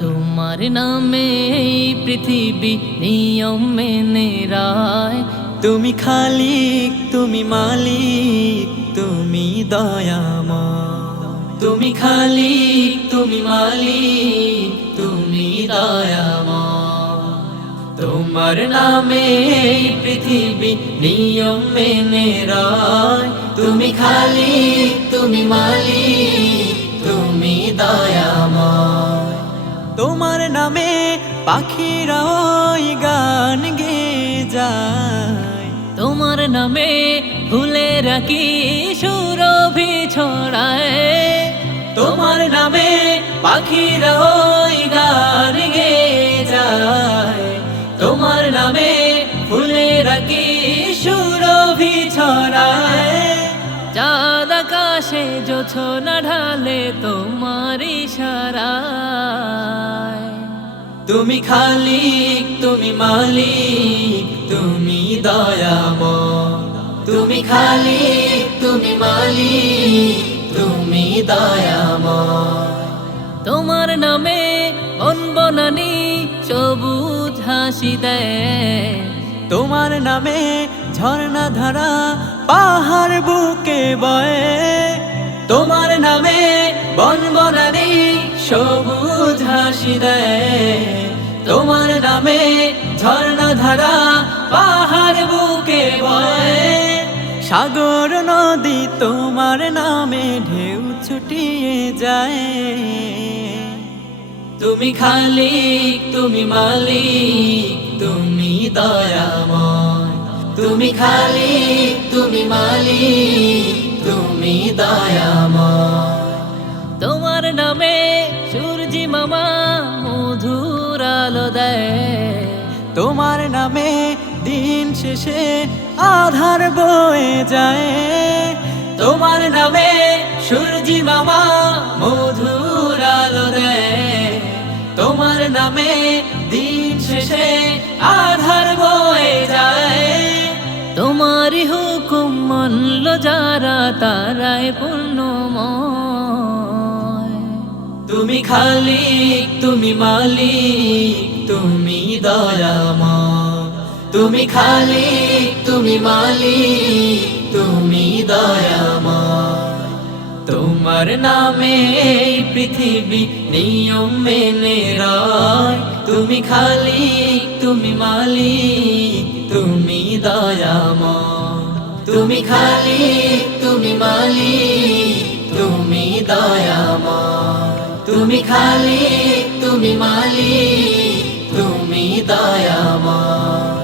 তোমার নামে পৃথিবী নিয়ম মেনে রায়। তুমি খালিক, তুমি মালিক, তুমি দয়ামা তুমি খালিক, তুমি মালিক, তুমি দয়ামা তোমার নামে পৃথিবী নিয়ম মেনে রায়। তুমি খালি তুমি মালি তুমি দয়াময়। তোমার নামে পাখিরা ওই গান গে যায়। তোমার নামে ফুলেরা কি সুরভি ছড়ায় তোমার নামে পাখিরা ওই গান কি সুরভি ছড়ায়? চাঁদ আকাশে জোছনা ঢালে তোমার ইশারায় তুমি খালিক, তুমি মালিক, তুমি দয়াব তুমি খালিক, তুমি মালিক, তুমি দয়াব তোমার নামে বন বনানি সবুজ হাসি দেয়। তোমার নামে ঝর্ণা ধারা পাহাড় বুকে বয়ে। তোমার নামে বন বনানি সবুজ হাসি দেয়। তোমার নামে ঝর্ণা ধারা পাহাড় বুকে বয়ে। সাগর নদী তোমার নামে ঢেউ ছুটিয়ে যায়। তুমি খালিক, তুমি মালিক তুমি দয়াময়। তুমি খালি তুমি মালিক, তুমি দয়াময়। তোমার নামে সূর্যি মামা মধুর আলো দেয়। তোমার নামে দিন শেষে আধার বয়ে যায়। তোমার নামে সূর্যি মামা তোমার নামে দিন শেষে আধার বয়ে যায়। তোমারই হুকুম মানল যারা, তারাই পূর্ণময়। তুমি খালিক, তুমি মালিক, তুমি দয়াময়। তুমি খালিক, তুমি মালিক, তুমি দয়াময়। তোমার নামে পৃথিবী নিয়ম মেনে তুমি খালিক, তুমি মালিক, তুমি দয়াময়। তুমি খালিক, তুমি মালিক, তুমি দয়াময়। তুমি খালিক, তুমি মালিক, তুমি দয়াময়।